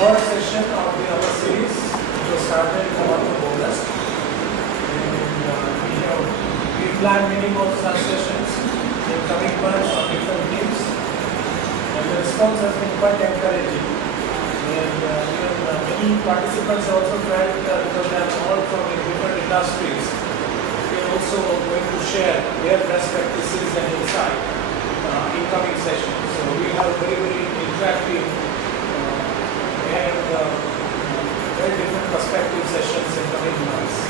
third session of our series, which was started in the month of August. And we planned many more such sessions in coming months on different themes. And the response has been quite encouraging. And many participants also felt because they are all from different industries, they are also going to share their best practices and insight in coming sessions. So we have very, very interactive and very different perspective sessions in coming months.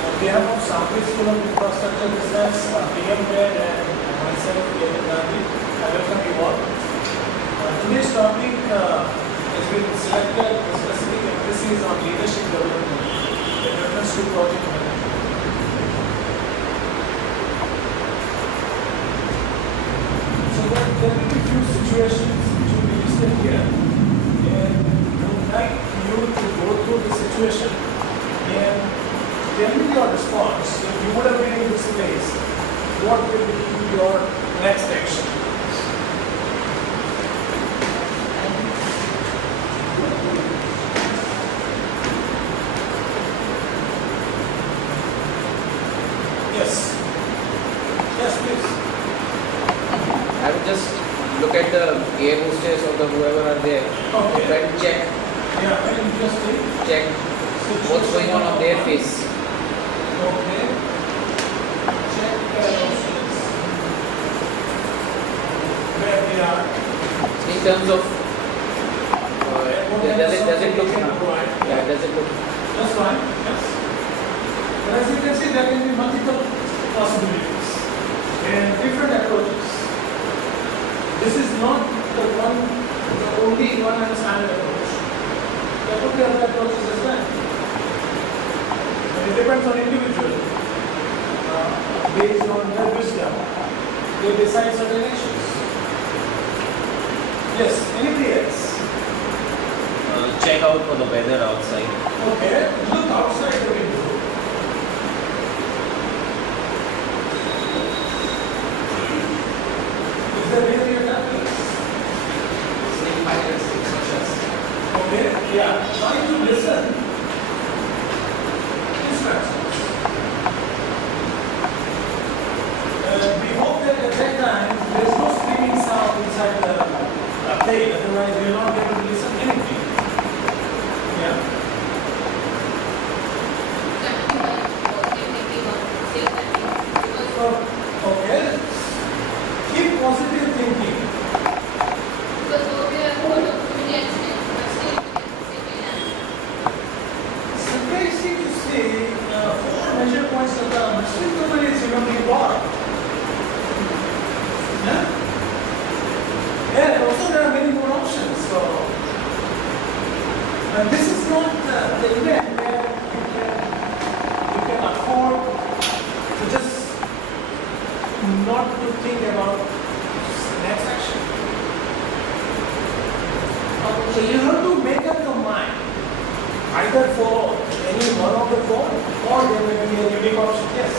On behalf of Sampi School of Infrastructure Business, PM Red and myself, PM Gandhi, I welcome you all. Today's topic has been selected with specific emphasis on leadership development in reference to project management. So there will be few situations which will be listed here, and I would like you to go through the situation and tell me your response. If you would have been in this place, what will be your next action? Yes. Yes, please. I would just look at the air hostess or the whoever are there. Okay. Try to check. Yeah, very interesting. Check what's going on their face. Okay. Check where we are. In terms of does it look? Yeah, does it look? That's fine. Yes. But as you can see, there can be multiple possibilities and different approaches. This is not the only one and standard approach. There could be other approaches as well. And it depends on individual. Based on their wisdom, they decide certain actions. Yes, anything else? Check out for the weather outside. Okay, look outside the window. Is there really a turbulence? Snake fighters, such as. Okay, yeah. Try to listen. Instructions. We hope that at that time there is no screaming sound inside the plane, otherwise we will not be able to listen anything. Yeah. Okay. Keep positive thinking. Surprising to see 4 measure points of the Muslim community is remembering God. Yeah? Yeah, also there are many more options. So, and this is not the event where you can afford to just not to think about next action. So you have to make up your mind. Either for any one of the four, or there may be a unique option. Yes.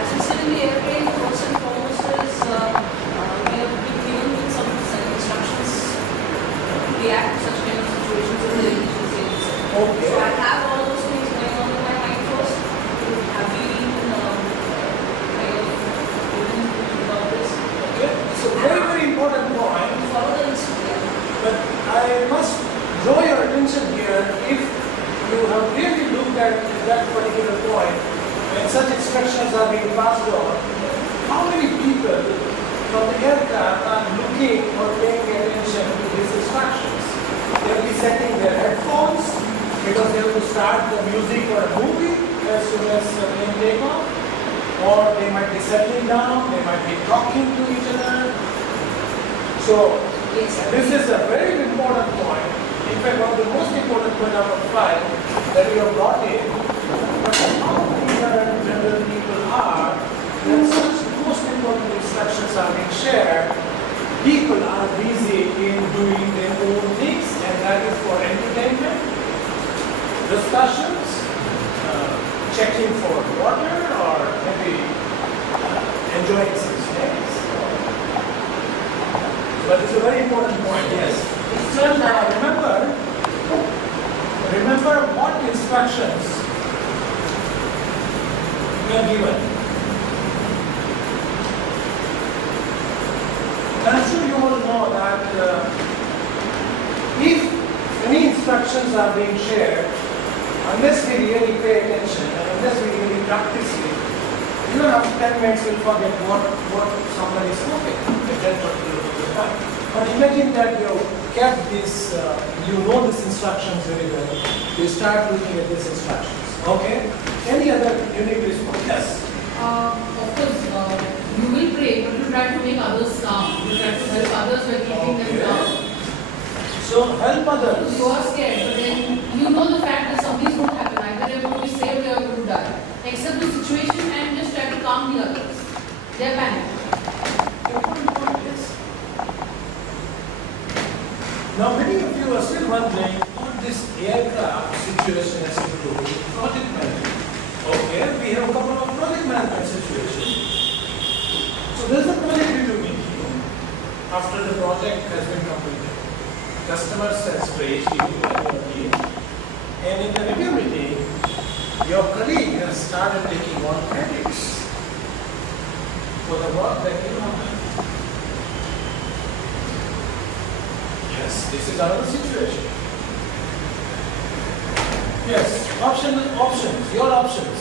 As we sit in the airplane, first and foremost is we have been given with some instructions to react to such kind of situations in the initial stages. Okay. So I have all those things going on in my mind first. Have we been kind of looking about this? Okay. So very, very important point. Follow the instructions. But I must draw your attention here. If you have really looked at that particular point, when such instructions are being passed on, how many people from the aircraft are looking or paying attention to these instructions? They will be setting their headphones because they have to start the music or a movie as soon as the plane take off, or they might be settling down, they might be talking to each other. So Yes. this is a very important point. In fact, one of the most important point out of 5 that we have brought in. But how ignorant general people are when such most important instructions are being shared, people are busy in doing their own things, and that is for entertainment, discussions, checking for water, or maybe enjoying some snacks. But it's a very important point, yes. So remember, remember what instructions we are given. I'm sure you all know that if any instructions are being shared, unless we really pay attention and unless we really practice it, even after 10 minutes we'll forget what somebody is spoken at that particular time. But imagine that you kept this, you know these instructions very well, you start looking at these instructions. Okay? Any other unique response? Yes? Of course, you will pray, but you try to make others calm. You try to help others by keeping them calm. So help others. You are scared, but then you know the fact that something is going to happen. Either they are going to be saved or they are going to die. Accept the situation and just try to calm the others. They are panicked. Now many of you are still wondering what this aircraft situation has to do with project management. Okay, we have a couple of project management situations. So there is a project review meeting after the project has been completed. Customers has praised you and your team. And in the review meeting, your colleague has started taking on credits for the work that you have done. Yes, this is another situation. Yes, options, your options.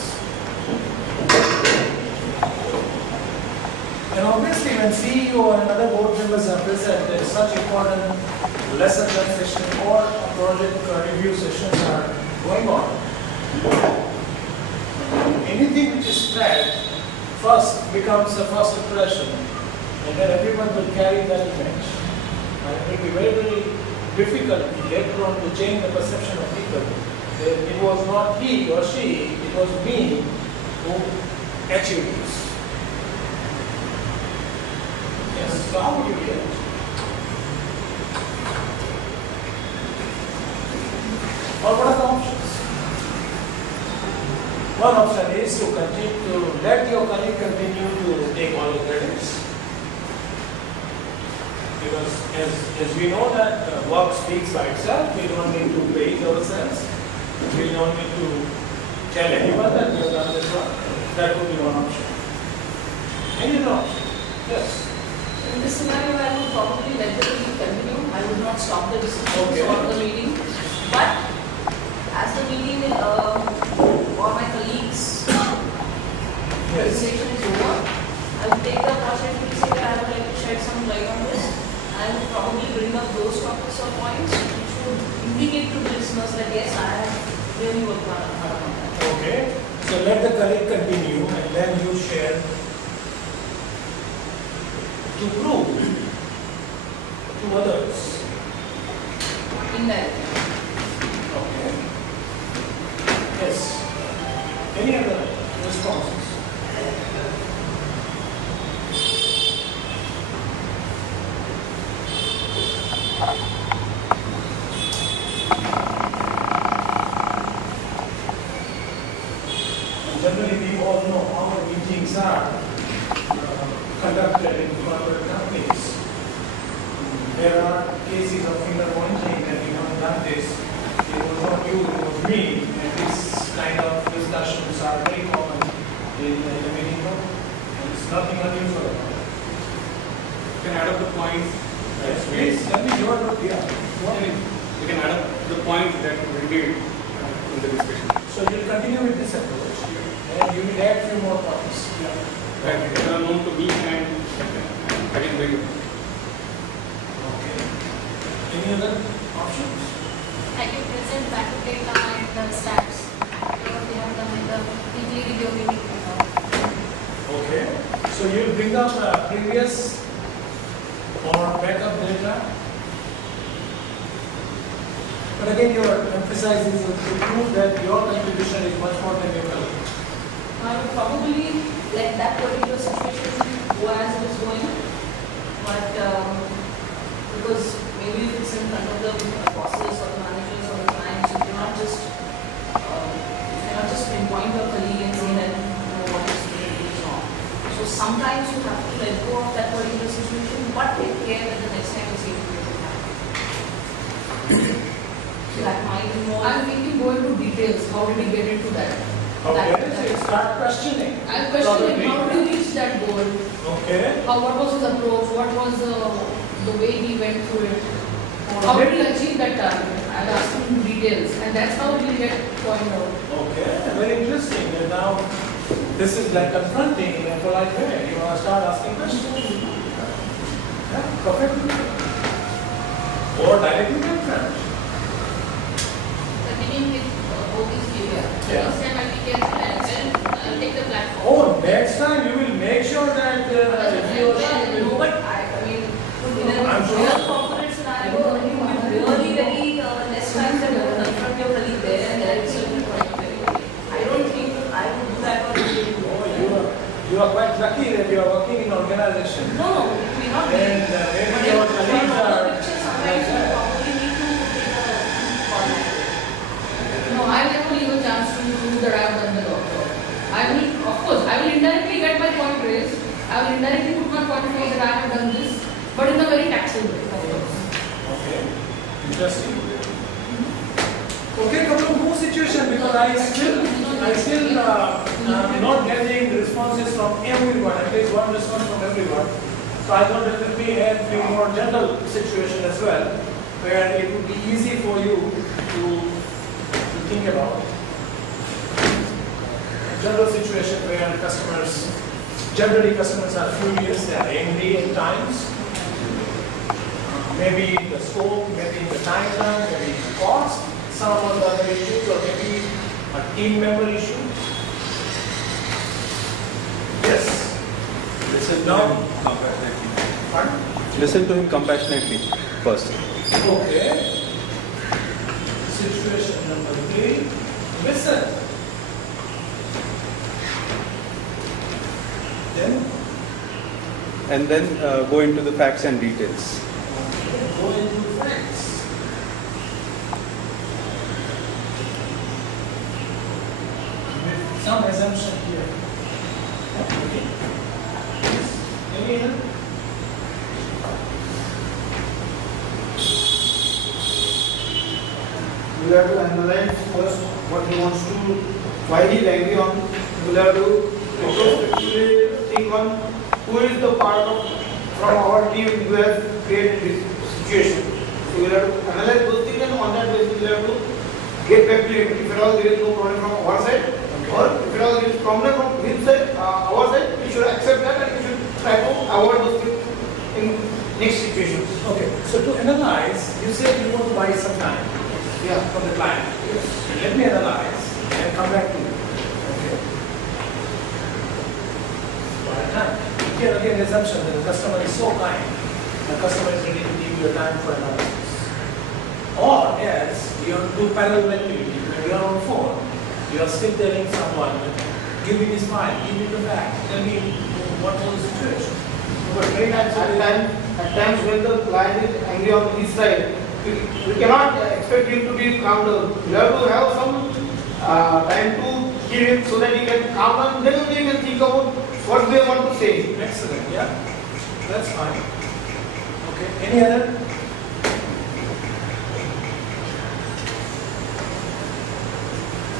And obviously when CEO and other board members are present, there is such important lesson learned session or project review sessions are going on. Anything which is spread first becomes a first impression, and then everyone will carry that image. And it will be very, very difficult later on to change the perception of people. It was not he or she, it was me who achieved this. Yes, so how would you react? Or what are the options? One option is to continue to let your colleague continue to take all the credits. Because as we know that work speaks by itself, we don't need to praise ourselves. We don't need to tell anyone that we have done this work. That would be one option. Any other option? Yes. In this scenario, I would probably let the meeting continue. I would not stop the discussion Okay. or the meeting. But as the meeting or my colleagues' presentation is over, I would take the opportunity to say that I would like to shed some light on this. I would probably bring up those topics or points which would indicate to the listeners that yes, I have really worked hard on that. Okay. So let the colleague continue and then you share to prove to others. Indirectly. Okay. Yes. Any other responses? Generally, we all know how the meetings are conducted in corporate companies. There are cases of finger pointing that we have done this. It was not you, it was me. And this kind of discussions are very common in the meeting room. And it's nothing unusual about it. You can add up the points. Yes, please, tell me your idea. You can add up the points that we did in the discussion. So you'll continue with this approach. And you will add few more points. That are known to me and I can bring it. Okay. Any other options? I can present backup data and the stats. What we have done in the weekly review meeting. Okay. So you bring up previous or backup data. But again, you are emphasizing to prove that your contribution is much more than your colleague. I would probably let that particular situation go as it is going, but because maybe if it's in front of the bosses or the managers or the clients, you cannot just pinpoint your colleague and say that what is wrong. So sometimes you have to let go of that particular situation, but take care that the next time the same thing doesn't happen. that might involve. I'll make you go into details. How did he get into that? Okay, so you start questioning. I'll question Probably. him. How did he reach that goal? Okay. What was his approach? What was the way he went through it? How did he achieve that target? I'll ask him details, and that's how he'll get point out. Okay, very interesting. And now, this is like confronting in a polite way. You want to start asking questions. Yeah, perfect. Or directly confront. Continuing with Obi's behavior. Yeah. Next time I'll be careful and I'll take the platform. Oh, next time you will make sure that he or she No, will. but I mean, in a I'm sure. real corporate scenario, you will really very less times that you will confront your colleague there and there itself will connect very quickly. I don't think I would do that or really do Oh, you are quite lucky that you are working in an organization. No, it may not be. And But maybe your from colleagues another are. picture, sometimes you probably need to take a contact. No, I never leave a chance to prove that I have done the job. I will, of course, I will indirectly get my point raised. I will indirectly put my point forward that I have done this, but in a very tactful way, of course. Okay, interesting. Okay, come to more situation because I still not getting responses from everyone, at least one response from everyone. So I thought that it may have a more general situation as well, where it would be easy for you to think about. General situation where generally customers are furious, they are angry at times. Maybe the scope, maybe the timeline, maybe the cost, some of the other issues, or maybe a team member issue. Yes. Listen No. to him compassionately. Pardon? Listen to him compassionately first. Okay. Situation number 3. Listen. Then And then go into the facts and details. go into facts. With some assumption here. Okay. Any help? You have to analyze first what he wants to, why he is angry on. You will have to retrospectively think on who is the part of from our team who has created this situation. So you will have to analyze those things and on that basis you will have to get back to him. If at all there is no problem from our side, or if at all there is problem from his side, our side, we should accept that and we should try to avoid those things in next situations. Okay, so to analyze, you said you want to buy some time from the client. Let me analyze and come back to you. Okay. Buy time. Here again, assumption that the customer is so kind, the customer is ready to give you a time for analysis. Or else, you have to do parallel activity. When you are on phone, you are still telling someone, give me this file, give me the facts, tell me what was the situation. But many times, At times when the client is angry on his side, we cannot expect him to be calm down. We have to have some time to give him so that he can calm down. Then only he can think about what they want to say. excellent, yeah, that's fine. Okay, any other?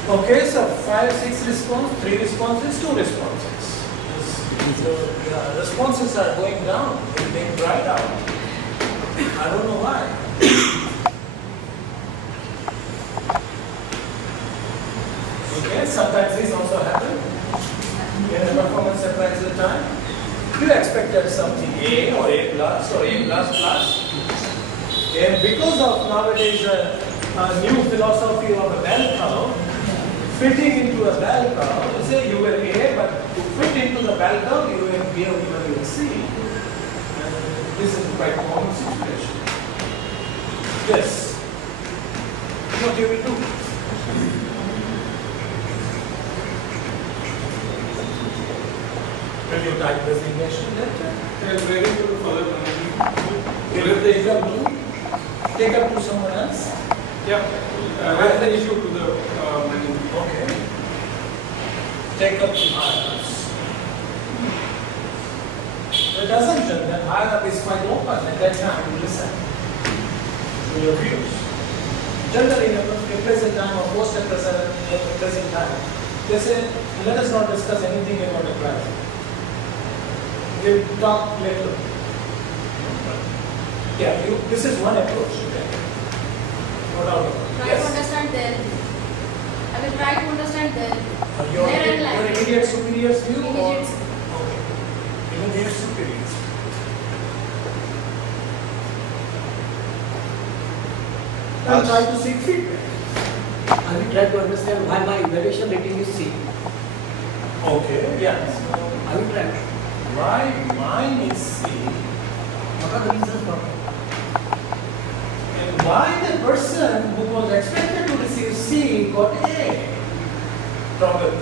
Okay, so 5, 6 response, 3 responses, 2 responses. So the responses are going down, they're being dried out. I don't know why. Okay, sometimes this also happens. In a performance appraisal time, you expected something A or A plus or A plus plus. And because of nowadays a new philosophy of a bell curve, fitting into a bell curve, you say you were A, but to fit into the bell curve, you were B or even you were C. And this is quite a common situation. Yes. What you will do? When you type resignation letter, They are ready to further promotion. give it the example, take up to someone else. Yeah, raise the issue to the manager. Okay. Take up to higher-ups. The assumption that higher-up is quite open at that time to listen to your views. generally in a present time or post at present time, they say, let us not discuss anything about the class. We'll talk later. Yeah, this is one approach. Okay? No doubt about it. Try to Yes. understand them. I will try to understand them. Your Their own language. immediate superior's view or? Immediate. Okay. Immediate superior's. And try to seek feedback. I will try to understand why my evaluation rating is C. Okay, yes. I will try. Why mine is C What are the reasons for it? and why the person who was expected to receive C got A? Probably.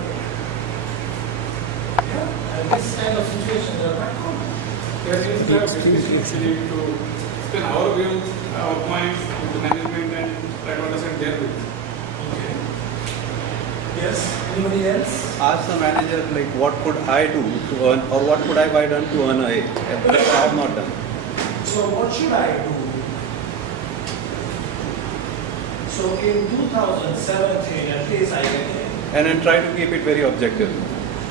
Yeah, and this kind of situations are quite common. Yes, it's actually to explain our views, our points to the management and try to understand their views. Okay. Yes, anybody else? Ask the manager like what could I do to earn or what could I have done to earn a A that I have not done. So what should I do? So in 2017, at least I get A. And then try to keep it very objective.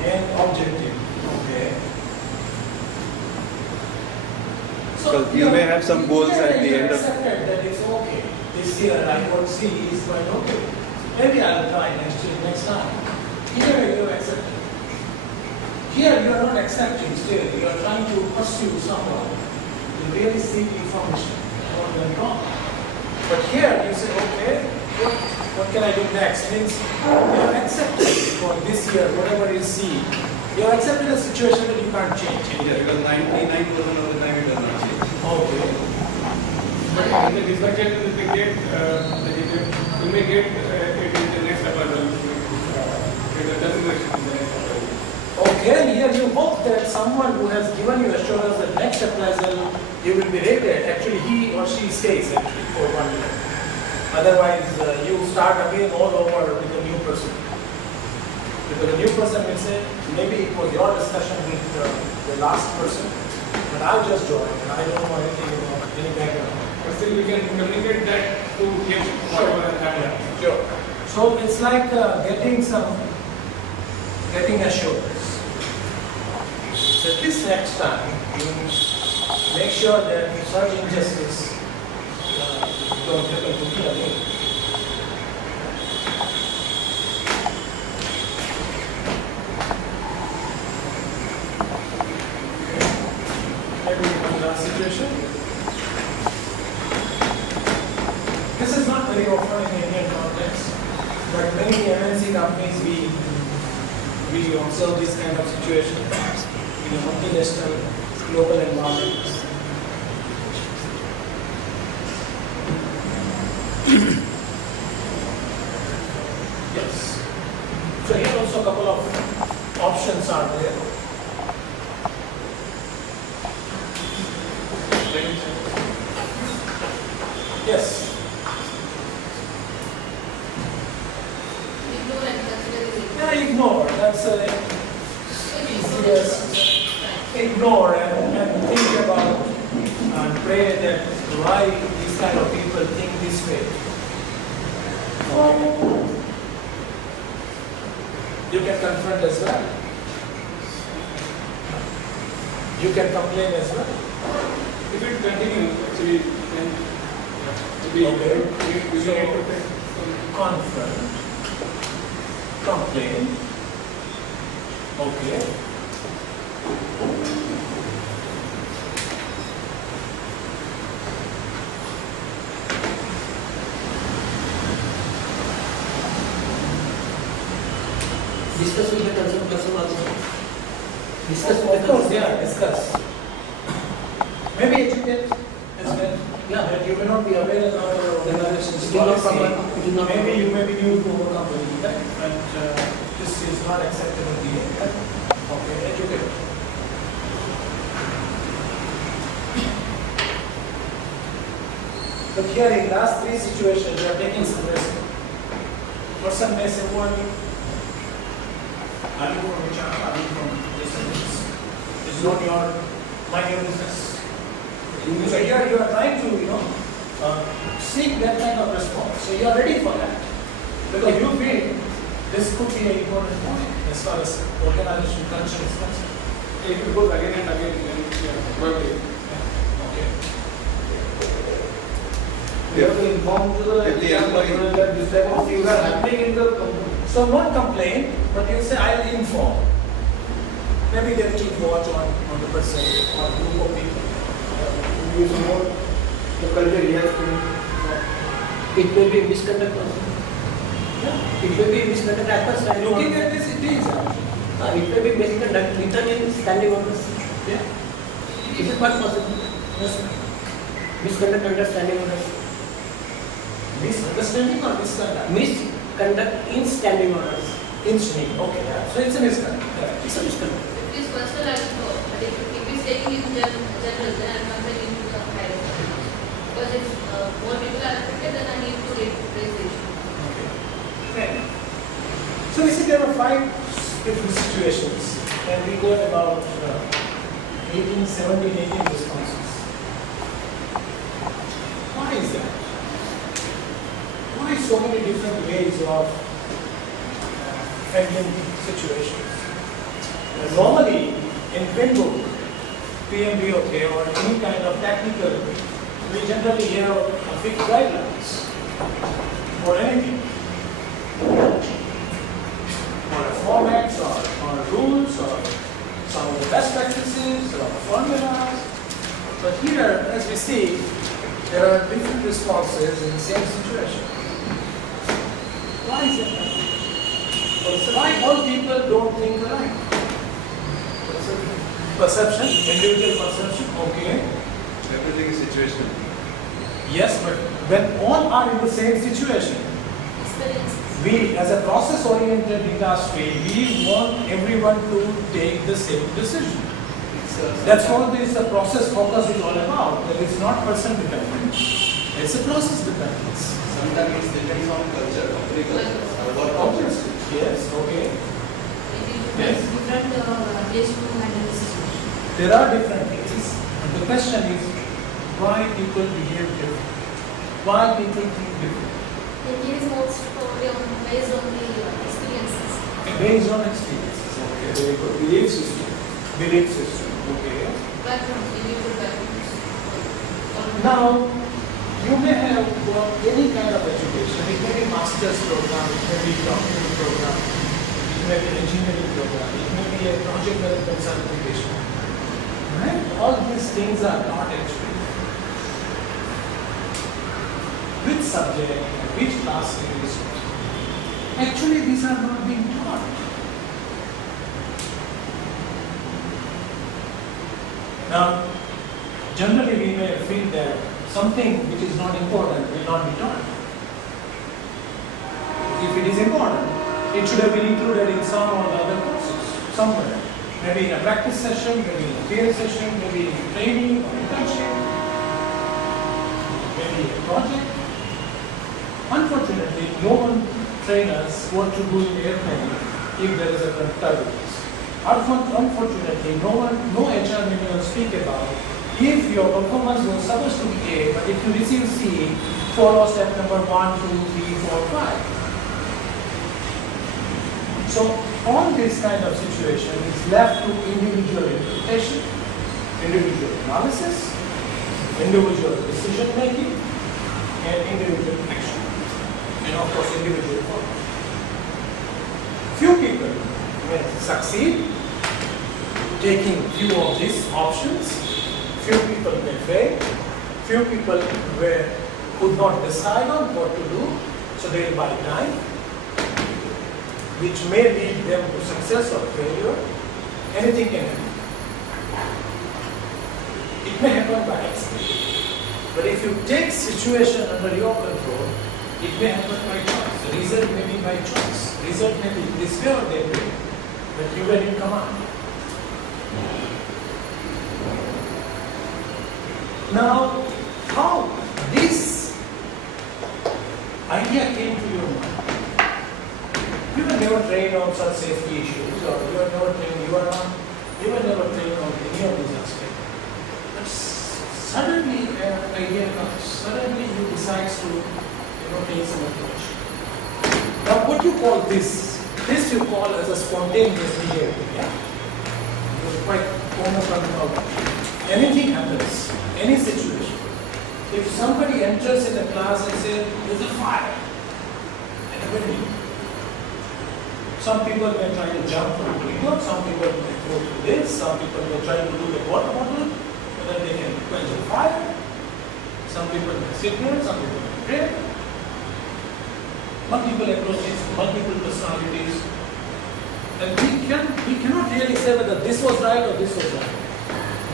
And objective. Okay. Because you may have some goals here at the you end of- accepted that it's okay. This year I got C is quite okay. Maybe I'll try next time. Here you accepted. Here you are not accepting still. You are trying to pursue someone to really seek information. What went wrong? But here you say, okay, what can I do next? Means you are accepted for this year, whatever you see. You are accepted a situation that you can't change. Yeah, because 99% of the time it does not change. Okay. But in the discussion, we get, we may get it in the next appraisal. Get a designation in the next appraisal. Okay, and here you hope that someone who has given you assurance that next appraisal you will be rated, actually he or she stays actually for 1 year. Otherwise, you start again all over with a new person. Because the new person will say, maybe it was your discussion with the last person, but I just joined and I don't know anything about any background. But still we can communicate that to him whatever has happened. Sure. So it's like getting assurance. So at least next time, you make sure that such injustice don't happen to me again. Maybe one last situation. This is not very often in Indian context, but many MNC companies we observe this kind of situation in a multinational global environment. Yes. So here also a couple of options are there. Yes. Ignore and consider it. Yeah, ignore. That's yes. Ignore and think about and pray that why these kind of people think this way. Okay. You can confront as well. You can complain as well. If it continues, actually, then we Okay. we So, need to take confront, complain. Okay. Discuss with the concerned person also. Discuss with Of the course, concerned. yeah, discuss. Maybe educate as well. Yeah. That you may not be aware of our organization's It is not policy. proper- it is not Maybe proper. you may be new to our company, right? But this is not acceptable behavior. Okay, educate. But here in last three situations, you are taking some risk. Person may say, "Who are you? Are you from which area? Are you from this and this? It's not your, mind your business." So here you are trying to, seek that kind of response. So you are ready for that. Because you feel this could be an important point as far as organizational culture is concerned. If it goes again and again, then yeah, probably. Okay. We have to inform to the employee that this type of things are happening in the company. So not complain, but you say I'll inform. Maybe they'll keep watch on the person or group of people. We use more the culture he has to. It may be misconduct also. Yeah. It may be misconduct at the standing Looking orders. at this, it is. It may be misconduct written in standing orders. Yeah. Is it quite possible? Yes, sir. Misconduct under standing orders. Misunderstanding or misconduct? Misconduct in standing orders. Instrument. Okay. Yeah. So it's a misconduct. Yeah. It's a misconduct. It is personal as well, but if it's taking in general, then I'm comparing to the higher. Because if more people are affected, then I need to raise the issue. Okay. So we see there are 5 different situations, and we got about 18 responses. Why is that? Why so many different ways of handling situations? Normally, in PIN PMBOK, or any kind of technical, we generally have a fixed guidelines for anything. Or formats, or rules, or some of the best practices, or formulas. But here, as we see, there are different responses in the same situation. Why is it? Why all people don't think alike? Perception, individual perception, okay. Everything is situational. Yes, but when all are in the same situation, Experiences. we, as a process-oriented industry, we want everyone to take the same decision. That's what this the process focus is all about. That it's not person dependent. It's a process dependence. Sometimes it depends on culture, company culture, or work Obviously. Yes, okay. It is different ways to handle the situation. There are different ways. And the question is why people behave different. Why people think different. It is most probably based on the experiences. Based on experiences. Okay, very good. Belief system. Belief system. Okay. Backgrounds, individual backgrounds. Now, you may have any kind of education. It may be master's program, it may be doctoral program, it may be engineering program, it may be a project management certification. Right? All these things are not actually. Which subject, which class it is. Actually, these are not being taught. Now, generally we may feel that something which is not important will not be taught. If it is important, it should have been included in some or the other courses, somewhere. Maybe in a practice session, maybe in a theory session, maybe in training or internship, maybe a project. Unfortunately, no one trains us what to do in airplane if there is a turbulence. Unfortunately, no HR manual speak about if your performance was supposed to be A, but if you receive C, follow step number 1, 2, 3, 4, 5. So all this kind of situation is left to individual interpretation, individual analysis, individual decision making, and individual action. And of course, individual work. Few people may succeed taking few of these options. Few people may fail. Few people could not decide on what to do, so they will buy time, which may lead them to success or failure. Anything can happen. It may happen by accident. But if you take situation under your control, it may happen by choice. The result may be by choice. Result may be this way or that way, but you were in command. Now, how this idea came to your mind? You were never trained on such safety issues, or you were never trained on any of these aspects. But suddenly an idea comes. Suddenly you decide to spontaneous approach. Now what you call this? This you call as a spontaneous behavior. Yeah? You're quite common about anything happens, any situation. If somebody enters in a class and says, there's a fire, and a building, some people may try to jump from the window, some people may go through this, some people may try to do the water bottle, so that they can quench the fire. Some people may sit there, some people may pray. Multiple approaches, multiple personalities. And we cannot really say whether this was right or this was right.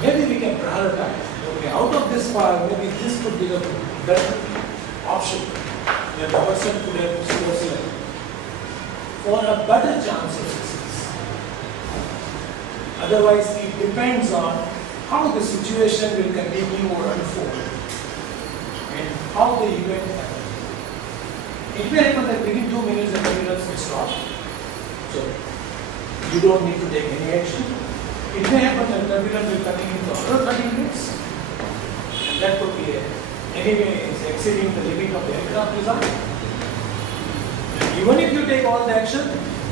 Maybe we can prioritize. Okay, out of this fire, maybe this could be the better option that the person could have selected for a better chance of success. Otherwise, it depends on how the situation will continue or unfold and how the event happens. It may happen that within 2 minutes the turbulence will stop. So, you don't need to take any action. It may happen that turbulence will continue for another 30 minutes. And that could be anyway is exceeding the limit of the aircraft design. Even if you take all the action,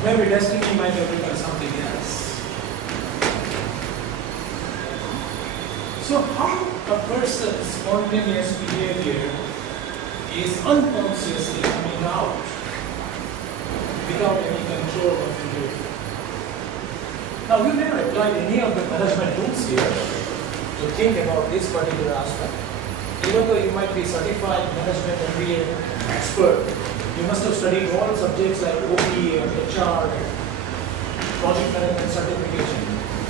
maybe destiny might have become something else. So how a person's spontaneous behavior is unconsciously coming out without any control of behavior. Now we never applied any of the management tools here to think about this particular aspect. Even though you might be certified management MBA expert, you must have studied all subjects like OP and HR, project management certification.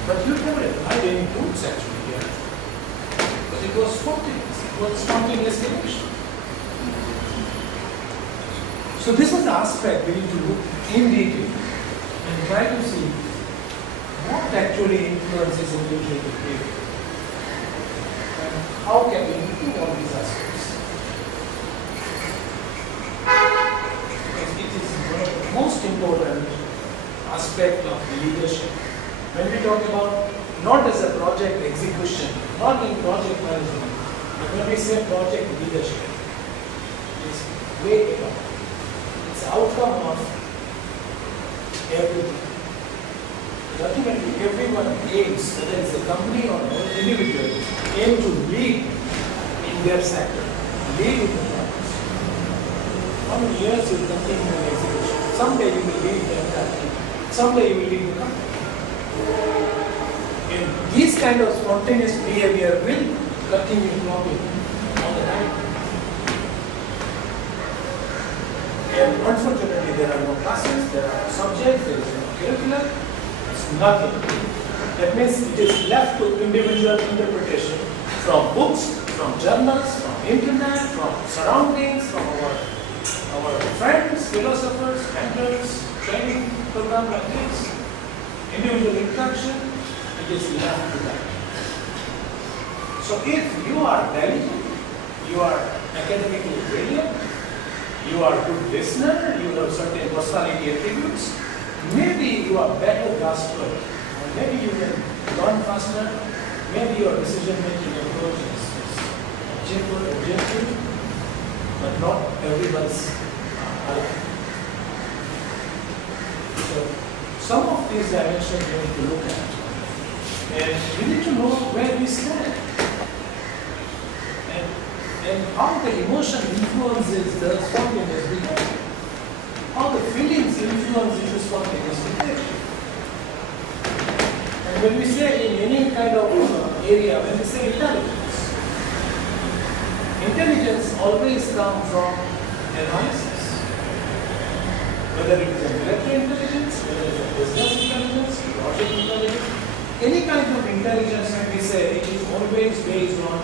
But you never applied any tools actually here. Because it was spontaneous. It was spontaneous innovation. So this was the aspect we need to look in detail and try to see what actually influences individual behavior and how can we improve on these aspects. Because it is one of the most important aspect of leadership. When we talk about not as a project execution, not in project management, but when we say project leadership, it's way above. It's the outcome of everything. Ultimately, everyone aims, whether it's a company or an individual, aim to lead in their sector, lead in the process. How many years you will continue in execution? Someday you will lead the entire team. Someday you will lead the company. And this kind of spontaneous behavior will continue flowing all the time. And unfortunately, there are no classes, there are no subjects, there is no curriculum. Nothing. That means it is left to individual interpretation from books, from journals, from internet, from surroundings, from our friends, philosophers, mentors, training program like this, individual interaction, it is left to that. So if you are diligent, you are academically brilliant, you are a good listener, you have certain personality attributes, maybe you are better grasper, or maybe you can learn faster, maybe your decision-making approach is objective, but not everyone's alike. So, some of these dimensions we need to look at. And we need to know where we stand. And how the emotion influences the spontaneous behavior. How the feelings influence into spontaneous behavior. And when we say in any kind of area, when we say intelligence always comes from analysis. Whether it is a military intelligence, whether it is a business intelligence, project intelligence, any kind of intelligence, when we say, it is always based on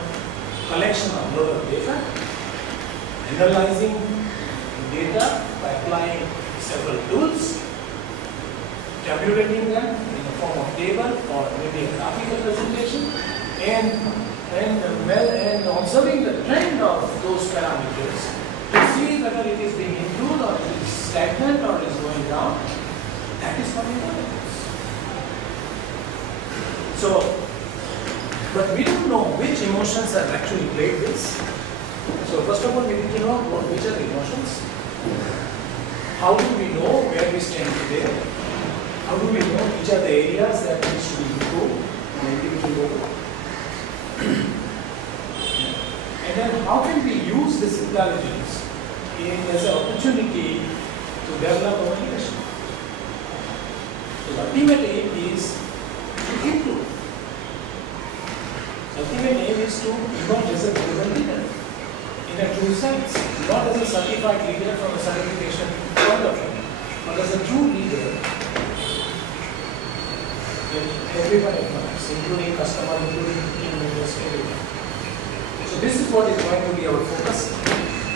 collection of lot of data, analyzing data by applying several tools, tabulating them in the form of table or maybe a graphical presentation, and observing the trend of those parameters to see whether it is being improved or it is stagnant or it is going down. That is what intelligence. So, but we don't know which emotions have actually played this. So So first of all, we need to know which are the emotions. How do we know where we stand today? How do we know which are the areas that needs to be improved on an individual level? And then how can we use this intelligence as an opportunity to develop our leadership? So the ultimate aim is to improve. Ultimate aim is to emerge as a global leader in a true sense, not as a certified leader from a certification point of view, but as a true leader that everyone admires, including customer, including team members, everyone. So this is what is going to be our focus.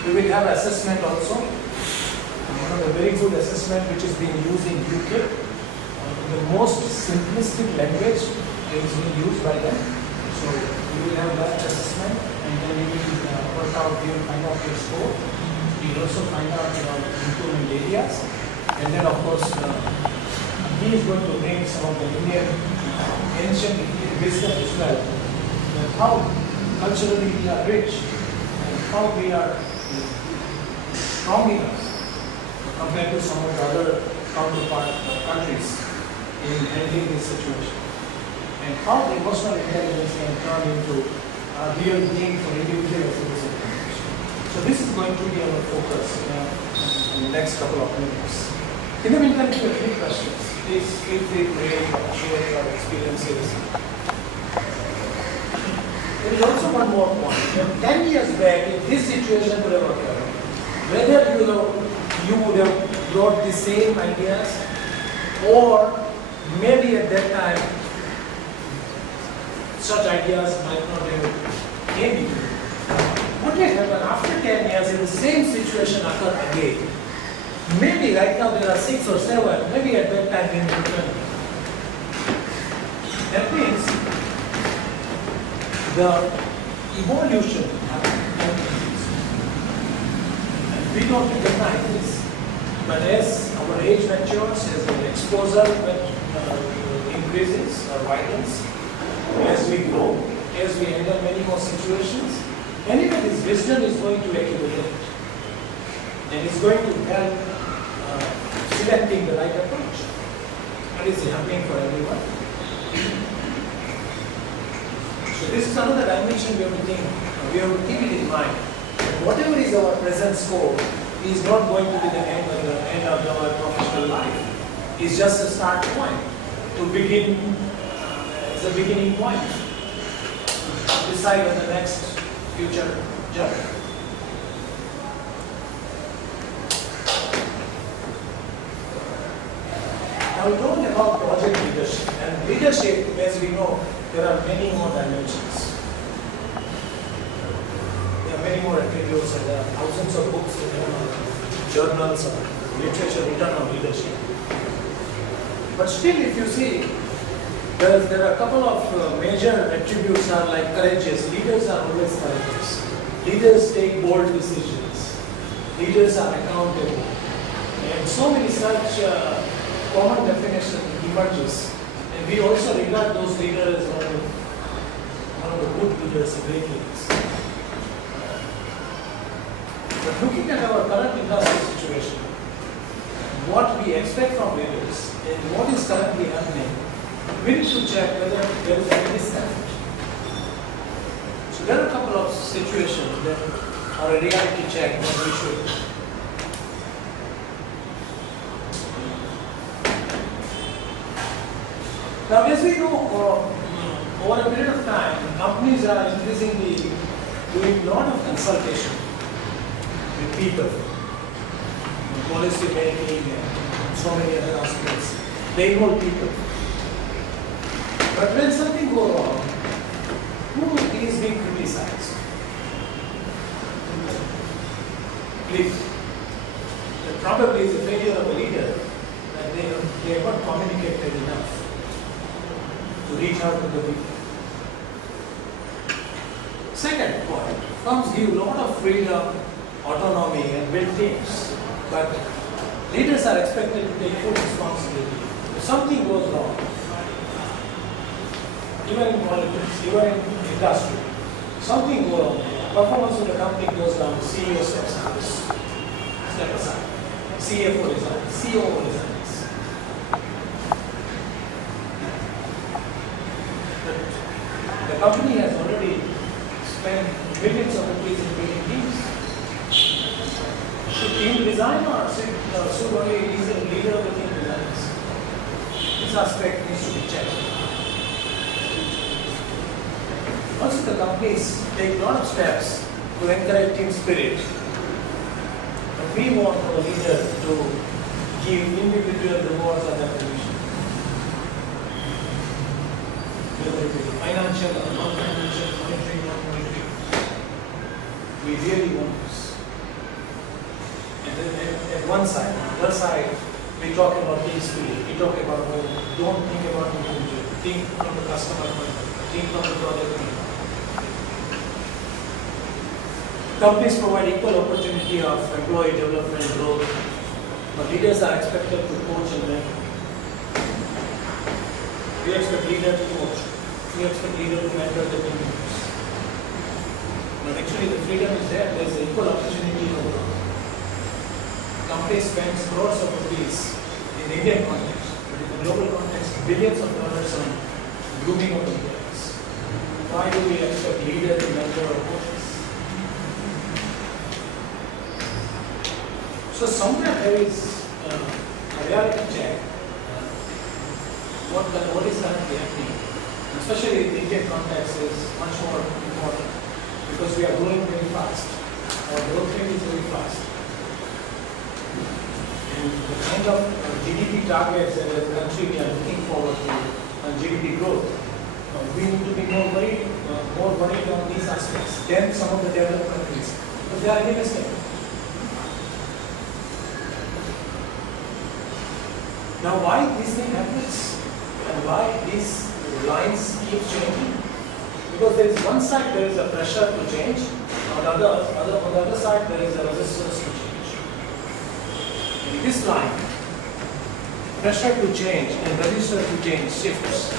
We will have assessment also. One of the very good assessment which is being used in UK. The most simplistic language is being used by them. So we will have that assessment, and then we will work out, we will find out your score. We will also find out improvement areas. And then of course, he is going to bring some of the Indian ancient wisdom as well. How culturally we are rich and how we are strong enough compared to some of the other counterpart countries in handling this situation, and how the emotional intelligence can turn into a real thing for individual as well as organization. So this is going to be our focus in the next couple of minutes. In the meantime, if you have any questions, please feel free to raise or share your experiences. There is also one more point. 10 years back, if this situation would have occurred, whether you would have brought the same ideas, or maybe at that time such ideas might not have came into. What will happen after 10 years if the same situation occurs again? Maybe right now there are 6 or 7, maybe at that time we will return. That means the evolution happens. And we don't recognize this. But as our age matures, as our exposure increases or widens, as we grow, as we enter many more situations, anyway this wisdom is going to accumulate and is going to help selecting the right approach. That is happening for everyone. So this is another dimension we have to think, we have to keep it in mind. Whatever is our present scope is not going to be the end of our professional life. It's just a start point to begin, it's a beginning point to decide on the next future journey. Now we talk about project leadership, and leadership, as we know, there are many more dimensions. There are many more attributes, and there are thousands of books, journals, or literature written on leadership. But still, if you see, there are a couple of major attributes are like courageous. Leaders are always courageous. Leaders take bold decisions. Leaders are accountable. And so many such common definition emerges, and we also regard those leaders as one of the good leaders, great leaders. But looking at our current industry situation, what we expect from leaders and what is currently happening, we need to check whether there is any disconnect. So there are a couple of situations that are a reality check that we should. Now, as we know, over a period of time, companies are increasingly doing a lot of consultation with people, policy making, and so many other aspects. They involve people. But when something goes wrong, who is being criticized? Please. That probably is a failure of a leader that they have not communicated enough to reach out to the people. Second point, firms give a lot of freedom, autonomy, and build teams, but leaders are expected to take full responsibility. If something goes wrong, even in politics, even in industry, something goes wrong, performance of the company goes down, CEO steps out, step aside, CFO resigns, COO resigns. But the company has already spent millions of rupees in building teams. Should team resign or should only leader of the team resigns? This aspect needs to be checked. Also, the companies take a lot of steps to encourage team spirit. But we want our leader to give individual rewards and recognition. Whether it is financial or non-financial, monetary, non-monetary. We really want this. And then at one side, on the other side, we talk about team spirit. We talk about don't think about individual. Think from the customer point of view. Think from the project point of view. Companies provide equal opportunity of employee development growth, but leaders are expected to coach and mentor. We expect leader to coach. We expect leader to mentor the team members. But actually the freedom is there. There is equal opportunity in the world. Company spends crores of rupees in the Indian context, but in the global context, billions of dollars on grooming of employees. Why do we expect leader to mentor or coaches? So somewhere there is a reality check. What is currently happening, especially in the Indian context, is much more important because we are growing very fast. Our growth rate is very fast. And the kind of GDP targets as a country we are looking forward to on GDP growth, we need to be more worried on these aspects than some of the developed countries because they are realistic. Now, why this thing happens and why these lines keep changing? Because there is one side there is a pressure to change, on the other side there is a resistance to change. In this line, pressure to change and resistance to change shifts.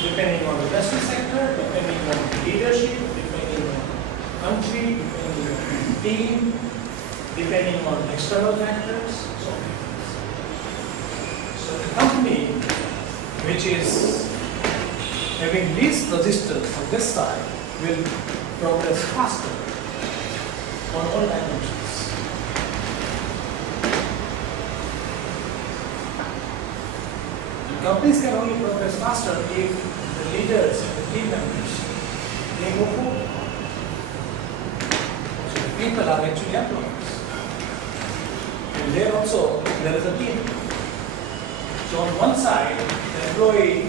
Depending on the industry sector, depending on leadership, depending on country, depending on team, depending on external factors. So the company which is having least resistance on this side will progress faster on all dimensions. And companies can only progress faster if the leaders and the team members they move forward. So the people are actually employees. And there also there is a team. So on one side, the employee,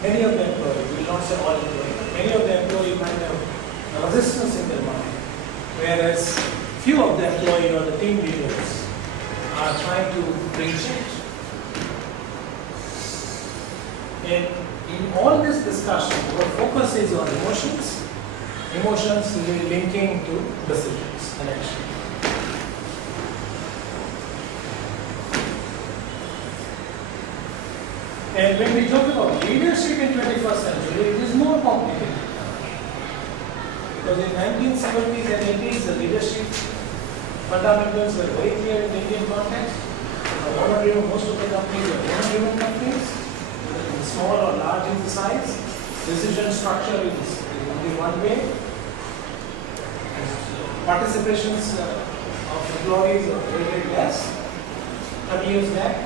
many of the employees, we will not say all employees, but many of the employees might have a resistance in their mind, whereas few of the employees or the team leaders are trying to bring change. And in all this discussion, our focus is on emotions. Emotions linking to decisions and action. And when we talk about leadership in 21st century, it is more complicated. Because in 1970s and 80s, the leadership fundamentals were very clear in the Indian context. Most of the companies were owner-driven companies, small or large in size. Decision structure is only one way. Participations of employees are very less. 30 years back.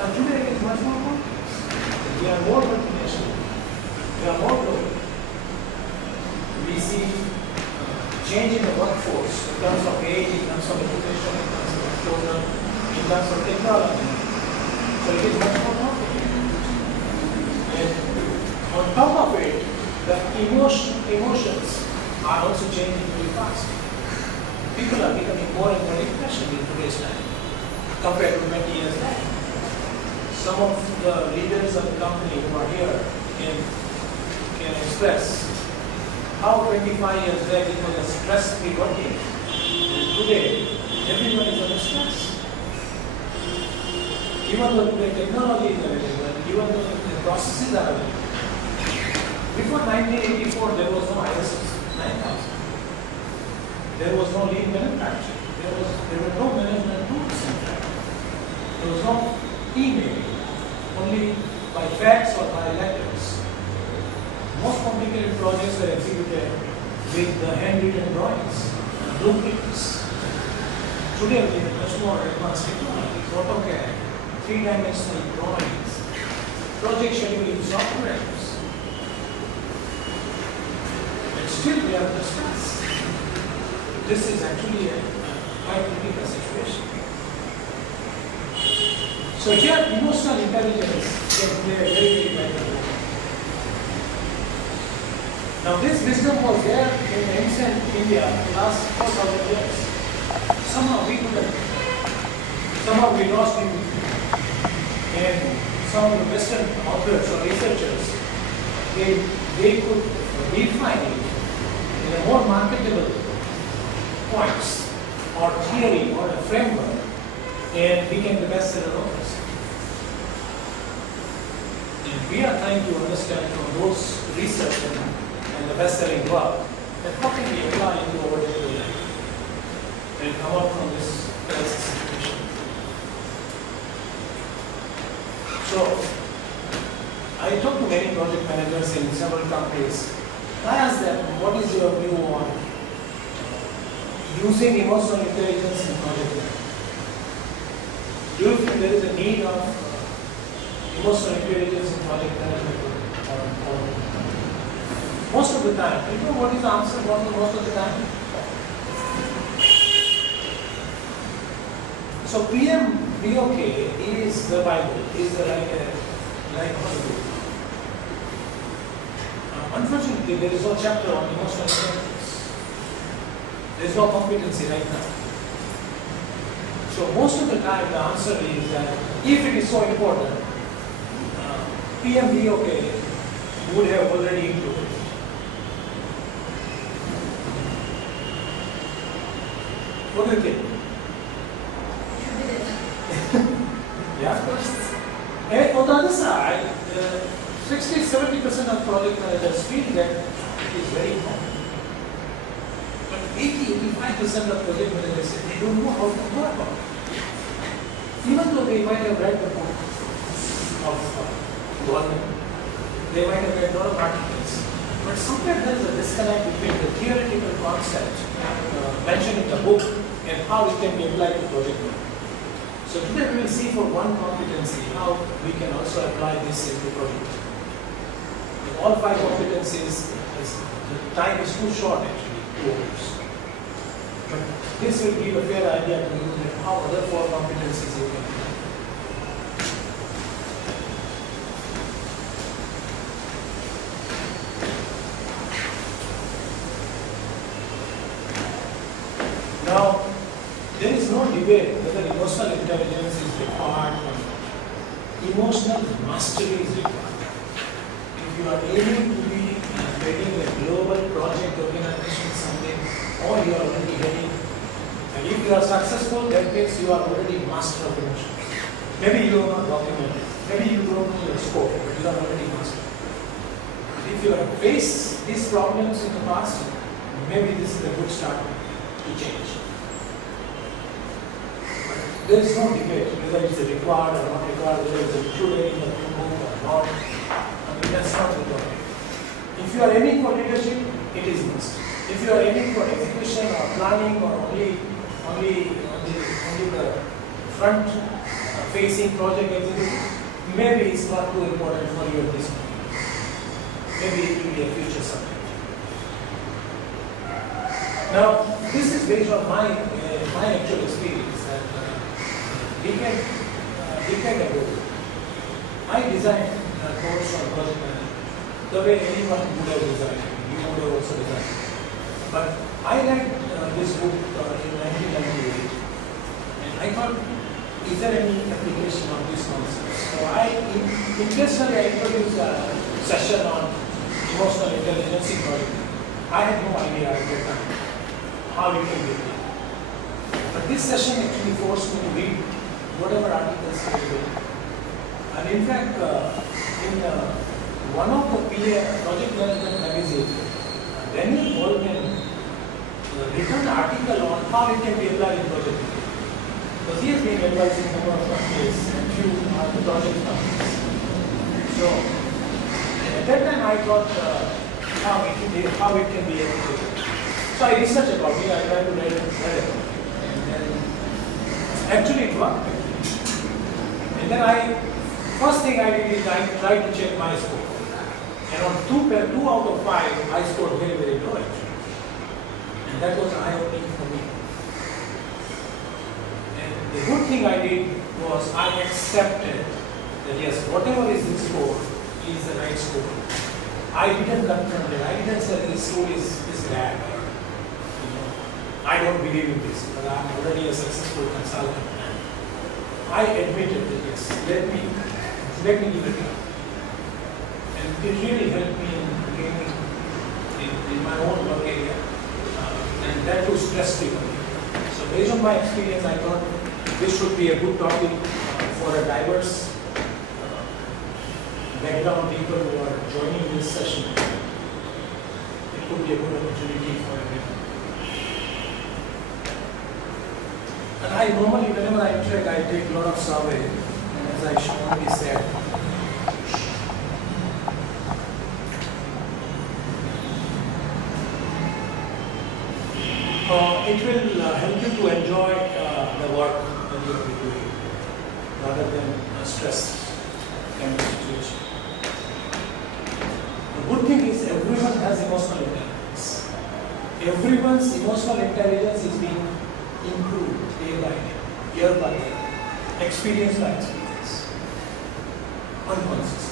And today it is much more complex. We are more multinational. We are more global. We see change in the workforce in terms of age, in terms of education, in terms of exposure, in terms of technology. So it is much more complicated. And on top of it, the emotions are also changing very fast. People are becoming more and more impressionable in today's time compared to 20 years back. Some of the leaders of the company who are here can express how 25 years back it was a stress-free working. And today, everyone is under stress. Even though today technology is available, even though the processes are available, Before 1984, there was no ISO 9000. There was no lean manufacturing. There were no management tools in fact. There was no emailing, only by fax or by letters. Most complicated projects were executed with the handwritten drawings, blueprints. Today we have much more advanced technologies, AutoCAD, three-dimensional drawings, project scheduling softwares. And still we are discussed. This is actually a quite critical situation. So here emotional intelligence can play a very vital role. Now this wisdom was there in ancient India last 4,000 years. Somehow we couldn't, somehow we lost in some of the Western authors or researchers, they could refine it in a more marketable points or theory or a framework and became the bestseller authors. And we are trying to understand from those research and the best-selling work that how can we apply into our daily life and come out from this crisis situation. So, I talked to many project managers in several companies. I asked them, what is your view on using emotional intelligence in project management? Do you think there is a need of emotional intelligence in project management? Or most of the time, you know what is the answer most of the time? So PMBOK is the Bible, is the like Hollywood. Unfortunately, there is no chapter on emotional intelligence. There is no competency right now. So most of the time the answer is that if it is so important, PMBOK would have already included it. What do you think? Yeah? Of course. And on the other side, 60-70% of project managers feel that it is very important. But 80-85% of project managers say they don't know how to go about it. Even though they might have read the book of government, they might have read a lot of articles, but sometimes there is a disconnect between the theoretical concept mentioned in the book and how it can be applied to project management. So today we will see for one competency how we can also apply this into project management. With all 5 competencies, the time is too short actually, 2 hours. But this will give a fair idea to you that how other 4 competencies you can apply. Now, there is no debate whether emotional intelligence is required or not. Emotional mastery is required. If you are aiming to be building a global project organization someday, or you are already heading, and if you are successful, that means you are already master of emotions. Maybe you are not documented, maybe you don't know your scope, but you are already master. If you have faced these problems in the past, maybe this is a good start to change. There is no debate whether it's required or not required, whether it's included in the book or not. I mean, that's not the topic. If you are aiming for leadership, it is must. If you are aiming for execution or planning or only the front facing project execution, maybe it's not too important for you at this point. Maybe it will be a future subject. Now, this is based on my actual experience. That decade ago, I designed a course on project management the way anyone would have designed. You would have also designed. But I read this book in 1998, and I thought, is there any application of this concept? So intentionally I introduced a session on emotional intelligence in project management. I had no idea at that time how it can be done. But this session actually forced me to read whatever articles I read. And in fact, in one of the PA project management magazine, Daniel Goldman, written an article on how it can be applied in project management. Because he has been advising a number of companies and few project companies. So at that time I thought how it can be applied. So I researched about it, I tried to write about it. And then actually it worked. And then first thing I did is I tried to check my score. And on 2 out of 5, I scored very, very low actually. And that was eye-opening for me. And the good thing I did was I accepted that yes, whatever is the score is the right score. I didn't confront it. I didn't say this score is bad. Or, I don't believe in this, but I'm already a successful consultant. I admitted that yes, let me give it a try. And it really helped me in gaining in my own work area, and that was stress recovery. So based on my experience, I thought this should be a good topic for a diverse background people who are joining this session. It could be a good opportunity for everyone. And I normally, whenever I interact, I take a lot of survey, and as I already said, it will help you to enjoy the work that you will be doing, rather than a stress kind of situation. The good thing is everyone has emotional intelligence. Everyone's emotional intelligence is being improved day by day, year by year, experience by experience, unconsciously.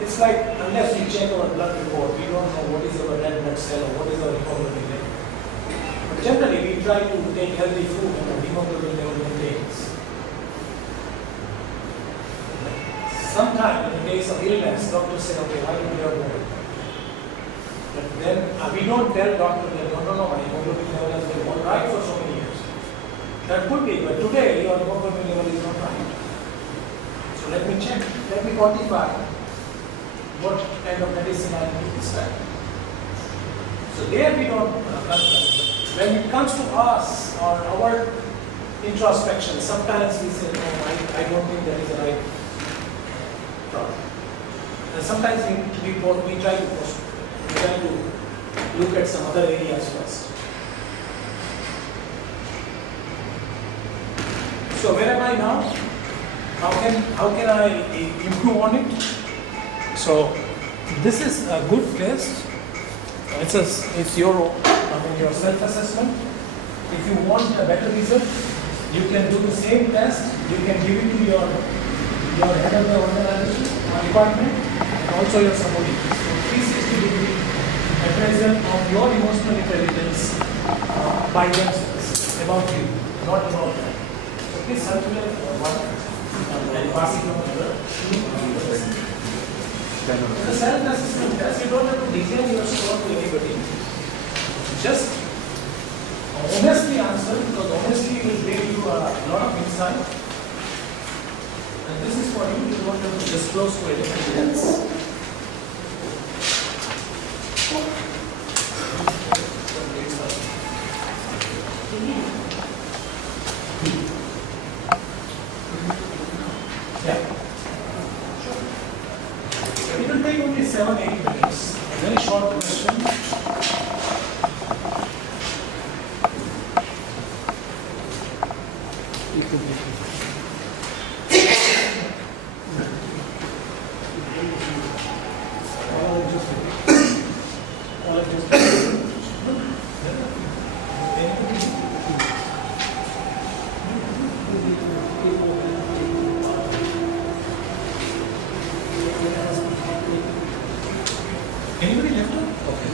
It's like unless we check our blood report, we don't know what is our red blood cell or what is our hemoglobin level. But generally, we try to take healthy food and our hemoglobin level maintains. Sometimes, in the case of illness, doctors say, okay, why do you have that? But then we don't tell doctor that, no, my hemoglobin level has been all right for so many years. That could be, but today your hemoglobin level is not right. So let me check, let me quantify what kind of medicine I need this time. So there we don't when it comes to us or our introspection, sometimes we say, no, I don't think that is the right problem. And sometimes we try to look at some other areas first. So where am I now? How can I improve on it? So this is a good test. It's your self-assessment. If you want a better result, you can do the same test. You can give it to your head of the organization or department and also your subordinates. So 360-degree appraisal of your emotional intelligence by themselves, about you, not about them. So please circulate one and pass it on another. The self-assessment test, you don't have to design your score to anybody. Just honestly answer, because honesty will bring you a lot of insight. And this is for you, you don't have to disclose to anybody else. Yeah. It will take only 7-8 minutes. A very short question. Anybody left out? Okay.